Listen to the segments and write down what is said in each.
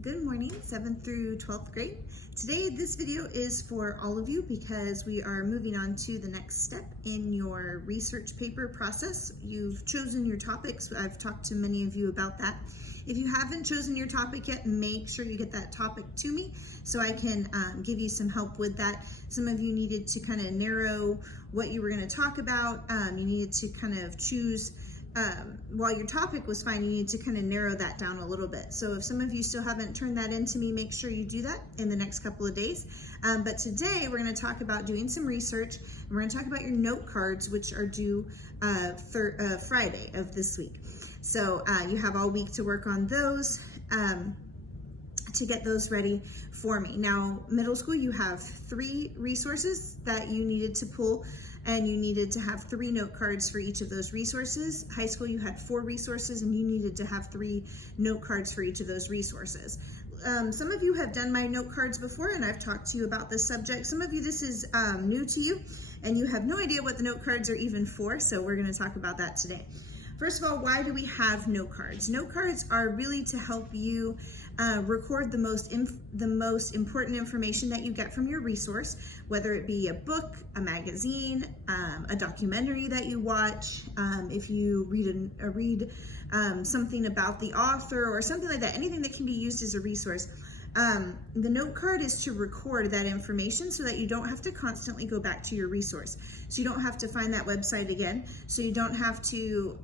Good morning, 7th through 12th grade. Today, this video is for all of you because we are moving on to the next step in your research paper process. You've chosen your topics. I've talked to many of you about that. If you haven't chosen your topic yet, make sure you get that topic to me so I can give you some help with that. Some of you needed to kind of narrow what you were going to talk about. You needed to kind of choose while your topic was fine, you need to kind of narrow that down a little bit. So if some of you still haven't turned that in to me, make sure you do that in the next couple of days. But today we're going to talk about doing some research, and we're going to talk about your note cards, which are due Friday of this week. So you have all week to work on those to get those ready for me. Now, middle school, you have 3 resources that you needed to pull, and you needed to have 3 note cards for each of those resources. High school, you had 4 resources, and you needed to have 3 note cards for each of those resources. Some of you have done my note cards before, and I've talked to you about this subject. Some of you, this is new to you, and you have no idea what the note cards are even for, so we're going to talk about that today. First of all, why do we have note cards? Note cards are really to help you record the most important information that you get from your resource, whether it be a book, a magazine, a documentary that you watch, if you read something about the author or something like that, anything that can be used as a resource. The note card is to record that information so that you don't have to constantly go back to your resource. So you don't have to find that website again. So you don't have to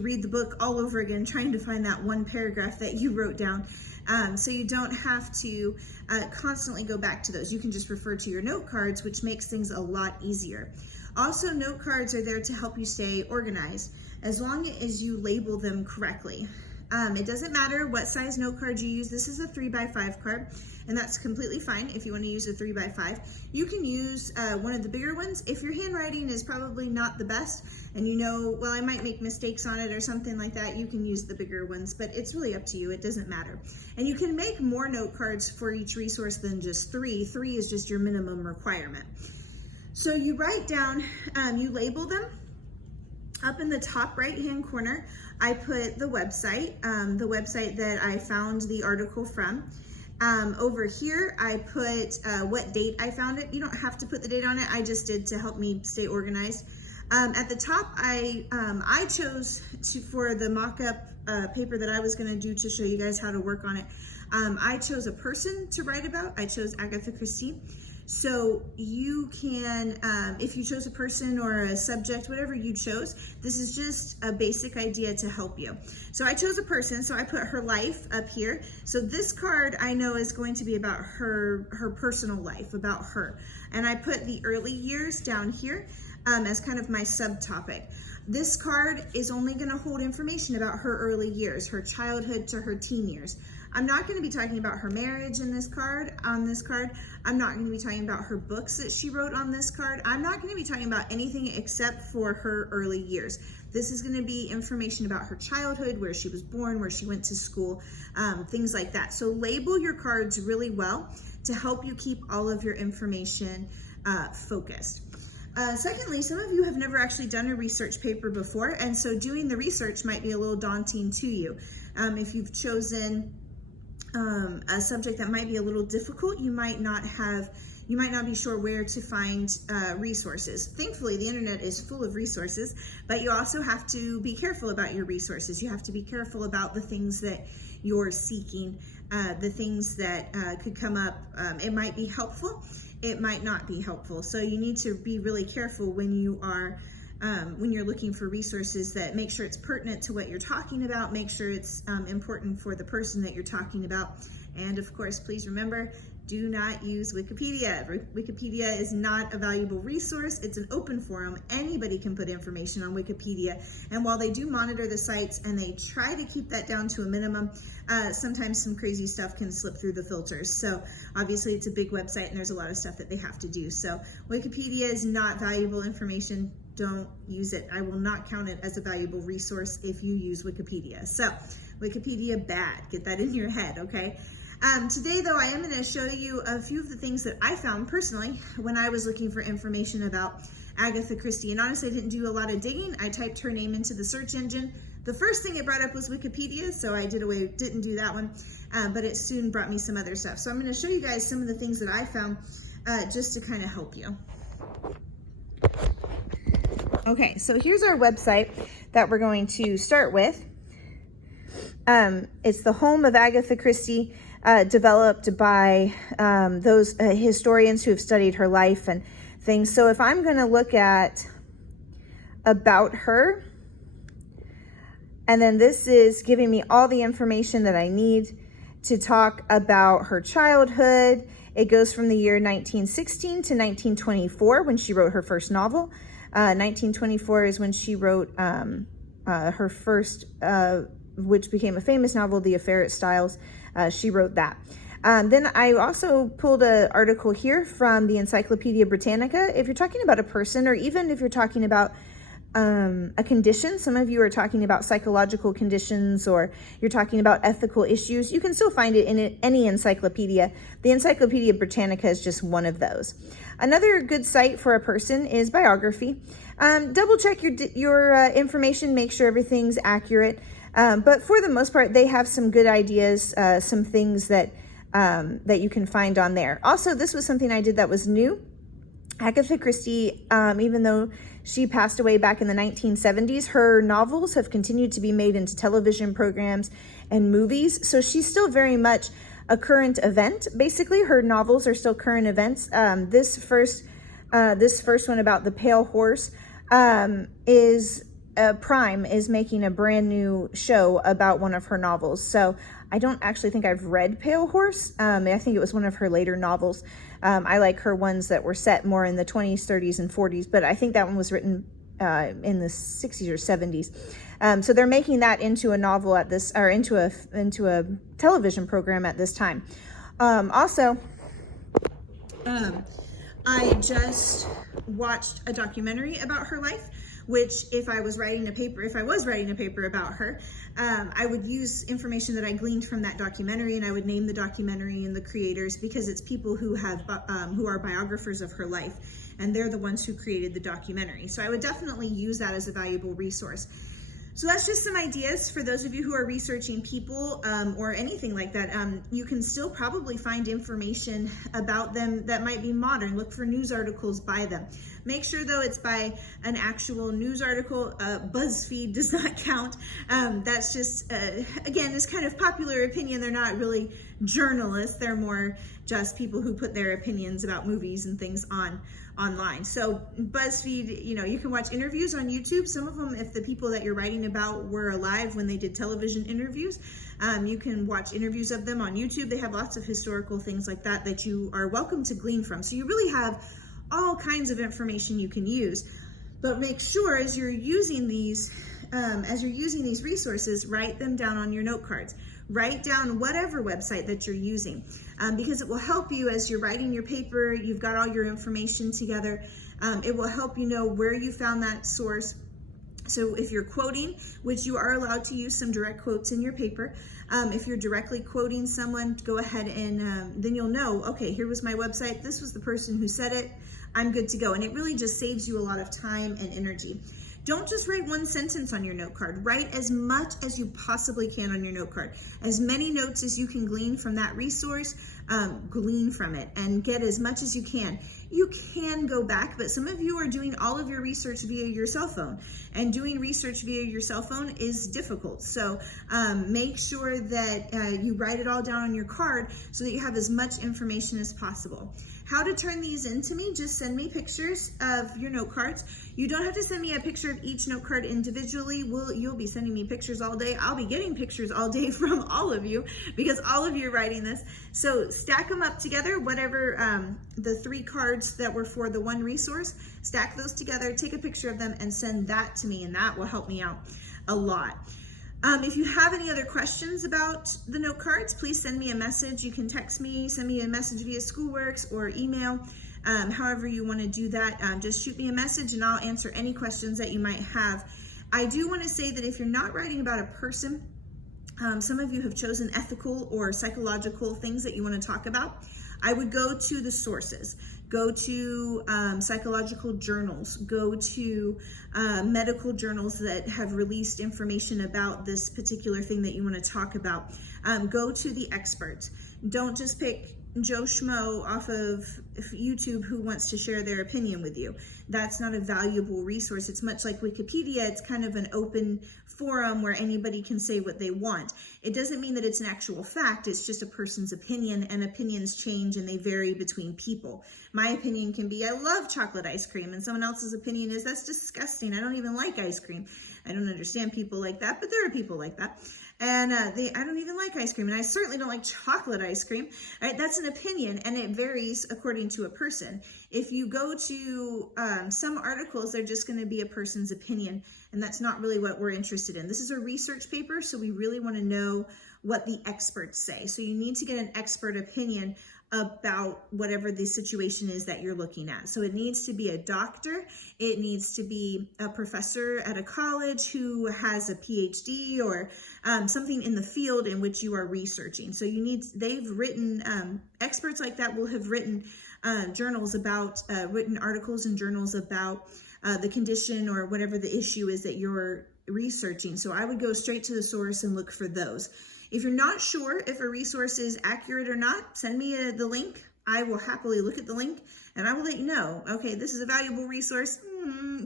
read the book all over again trying to find that one paragraph that you wrote down. So you don't have to constantly go back to those. You can just refer to your note cards, which makes things a lot easier. Also, note cards are there to help you stay organized as long as you label them correctly. It doesn't matter what size note card you use. This is a 3x5 card, and that's completely fine if you want to use a 3x5. You can use one of the bigger ones. If your handwriting is probably not the best, and you know, well, I might make mistakes on it or something like that, you can use the bigger ones, but it's really up to you. It doesn't matter. And you can make more note cards for each resource than just 3. 3 is just your minimum requirement. So you write down, you label them. Up in the top right-hand corner, I put the website that I found the article from. Over here, I put what date I found it. You don't have to put the date on it. I just did to help me stay organized. At the top, I chose for the mock-up paper that I was going to do to show you guys how to work on it. I chose a person to write about. I chose Agatha Christie. So you can, if you chose a person or a subject, whatever you chose, this is just a basic idea to help you. So I chose a person, so I put her life up here. So this card I know is going to be about her personal life, about her. And I put the early years down here as kind of my subtopic. This card is only going to hold information about her early years, her childhood to her teen years. I'm not going to be talking about her marriage on this card. I'm not going to be talking about her books that she wrote on this card. I'm not going to be talking about anything except for her early years. This is going to be information about her childhood, where she was born, where she went to school, things like that. So label your cards really well to help you keep all of your information focused. Secondly, some of you have never actually done a research paper before, and so doing the research might be a little daunting to you. If you've chosen a subject that might be a little difficult, you might not be sure where to find resources. Thankfully, the internet is full of resources, but you also have to be careful about your resources. You have to be careful about the things that you're seeking, the things that could come up. It might be helpful, it might not be helpful. So you need to be really careful when you are when you're looking for resources, that make sure it's pertinent to what you're talking about, make sure it's important for the person that you're talking about. And of course, please remember, do not use Wikipedia. Wikipedia is not a valuable resource. It's an open forum. Anybody can put information on Wikipedia. And while they do monitor the sites and they try to keep that down to a minimum, sometimes some crazy stuff can slip through the filters. So obviously it's a big website and there's a lot of stuff that they have to do. So Wikipedia is not valuable information. Don't use it. I will not count it as a valuable resource if you use Wikipedia. So Wikipedia, bad. Get that in your head, okay? Today, though, I am going to show you a few of the things that I found personally when I was looking for information about Agatha Christie. And honestly, I didn't do a lot of digging. I typed her name into the search engine. The first thing it brought up was Wikipedia, so I didn't do that one, but it soon brought me some other stuff. So I'm going to show you guys some of the things that I found just to kind of help you. Okay, so here's our website that we're going to start with. It's the home of Agatha Christie, developed by those historians who have studied her life and things. So if I'm going to look at about her, and then this is giving me all the information that I need to talk about her childhood. It goes from the year 1916 to 1924 when she wrote her first novel. 1924 is when she wrote her first, which became a famous novel, The Affair at Styles. She wrote that. Then I also pulled an article here from the Encyclopedia Britannica. If you're talking about a person, or even if you're talking about a condition, some of you are talking about psychological conditions, or you're talking about ethical issues, you can still find it in any encyclopedia. The Encyclopedia Britannica is just one of those. Another good site for a person is biography. Double check your information, make sure everything's accurate. But for the most part, they have some good ideas, some things that you can find on there. Also, this was something I did that was new. Agatha Christie, even though she passed away back in the 1970s, her novels have continued to be made into television programs and movies. So she's still very much a current event. Basically, her novels are still current events. This first one about the Pale Horse is Prime is making a brand new show about one of her novels. So I don't actually think I've read Pale Horse. I think it was one of her later novels. I like her ones that were set more in the 20s, 30s, and 40s, but I think that one was written in the 60s or 70s. So they're making that into a novel at this, or into a television program at this time. Also, I just watched a documentary about her life, which if I was writing a paper about her, I would use information that I gleaned from that documentary, and I would name the documentary and the creators, because it's people who are biographers of her life, and they're the ones who created the documentary. So I would definitely use that as a valuable resource. So that's just some ideas for those of you who are researching people or anything like that. You can still probably find information about them that might be modern. Look for news articles by them. Make sure though it's by an actual news article. BuzzFeed does not count. That's just, again, it's kind of popular opinion. They're not really journalists. They're more just people who put their opinions about movies and things online. So BuzzFeed, you can watch interviews on YouTube. Some of them, if the people that you're writing about were alive when they did television interviews, you can watch interviews of them on YouTube. They have lots of historical things like that you are welcome to glean from. So you really have all kinds of information you can use, but make sure as you're using these resources, write them down on your note cards. Write down whatever website that you're using, because it will help you as you're writing your paper. You've got all your information together. It will help you know where you found that source. So if you're quoting, which you are allowed to use some direct quotes in your paper, if you're directly quoting someone, go ahead and then you'll know, okay, here was my website. This was the person who said it. I'm good to go. And it really just saves you a lot of time and energy. Don't just write one sentence on your note card. Write as much as you possibly can on your note card. As many notes as you can glean from that resource, glean from it and get as much as you can. You can go back, but some of you are doing all of your research via your cell phone, and doing research via your cell phone is difficult. So make sure that you write it all down on your card so that you have as much information as possible. How to turn these into me, just send me pictures of your note cards. You don't have to send me a picture of each note card individually. You'll be sending me pictures all day. I'll be getting pictures all day from all of you, because all of you are writing this. So stack them up together, whatever the 3 cards that were for the one resource, stack those together, take a picture of them and send that to me, and that will help me out a lot. If you have any other questions about the note cards, please send me a message. You can text me, send me a message via Schoolworks or email. However you want to do that, just shoot me a message and I'll answer any questions that you might have. I do want to say that if you're not writing about a person, some of you have chosen ethical or psychological things that you want to talk about. I would go to the sources, go to psychological journals, go to medical journals that have released information about this particular thing that you want to talk about. Go to the experts. Don't just pick Joe Schmo off of YouTube who wants to share their opinion with you. That's not a valuable resource. It's much like Wikipedia. It's kind of an open forum where anybody can say what they want. It doesn't mean that it's an actual fact. It's just a person's opinion, and opinions change and they vary between people. My opinion can be, I love chocolate ice cream, and someone else's opinion is, that's disgusting. I don't even like ice cream. I don't understand people like that, but there are people like that. And I don't even like ice cream, and I certainly don't like chocolate ice cream. All right, that's an opinion, and it varies according to a person. If you go to some articles, they're just going to be a person's opinion, and that's not really what we're interested in. This is a research paper, so we really want to know what the experts say. So you need to get an expert opinion about whatever the situation is that you're looking at. So it needs to be a doctor, it needs to be a professor at a college who has a PhD or something in the field in which you are researching. So they've written, experts like that will have written journals about, written articles and journals about the condition or whatever the issue is that you're researching. So I would go straight to the source and look for those. If you're not sure if a resource is accurate or not, send me the link. I will happily look at the link and I will let you know, okay, this is a valuable resource.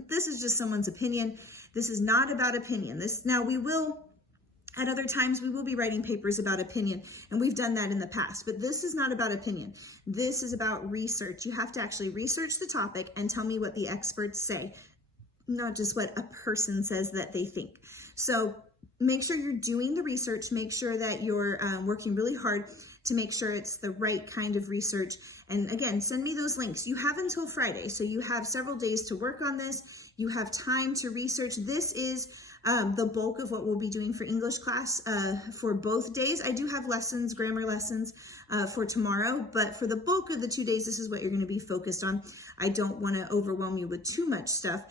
This is just someone's opinion. This is not about opinion. Now we will, at other times, we will be writing papers about opinion, and we've done that in the past, but this is not about opinion. This is about research. You have to actually research the topic and tell me what the experts say, not just what a person says that they think. So make sure you're doing the research, make sure that you're working really hard to make sure it's the right kind of research. And again, send me those links. You have until Friday, so you have several days to work on this. You have time to research. This is the bulk of what we'll be doing for English class for both days. I do have lessons, grammar lessons for tomorrow, but for the bulk of the 2 days, this is what you're going to be focused on. I don't want to overwhelm you with too much stuff,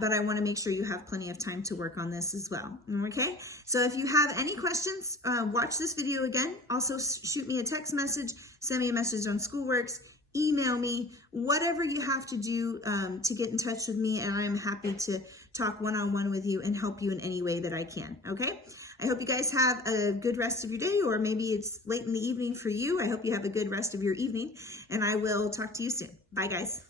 but I want to make sure you have plenty of time to work on this as well. Okay, so if you have any questions, watch this video again. Also, shoot me a text message, send me a message on Schoolworks, email me, whatever you have to do to get in touch with me, and I'm happy to talk one-on-one with you and help you in any way that I can, okay? I hope you guys have a good rest of your day, or maybe it's late in the evening for you. I hope you have a good rest of your evening, and I will talk to you soon. Bye, guys.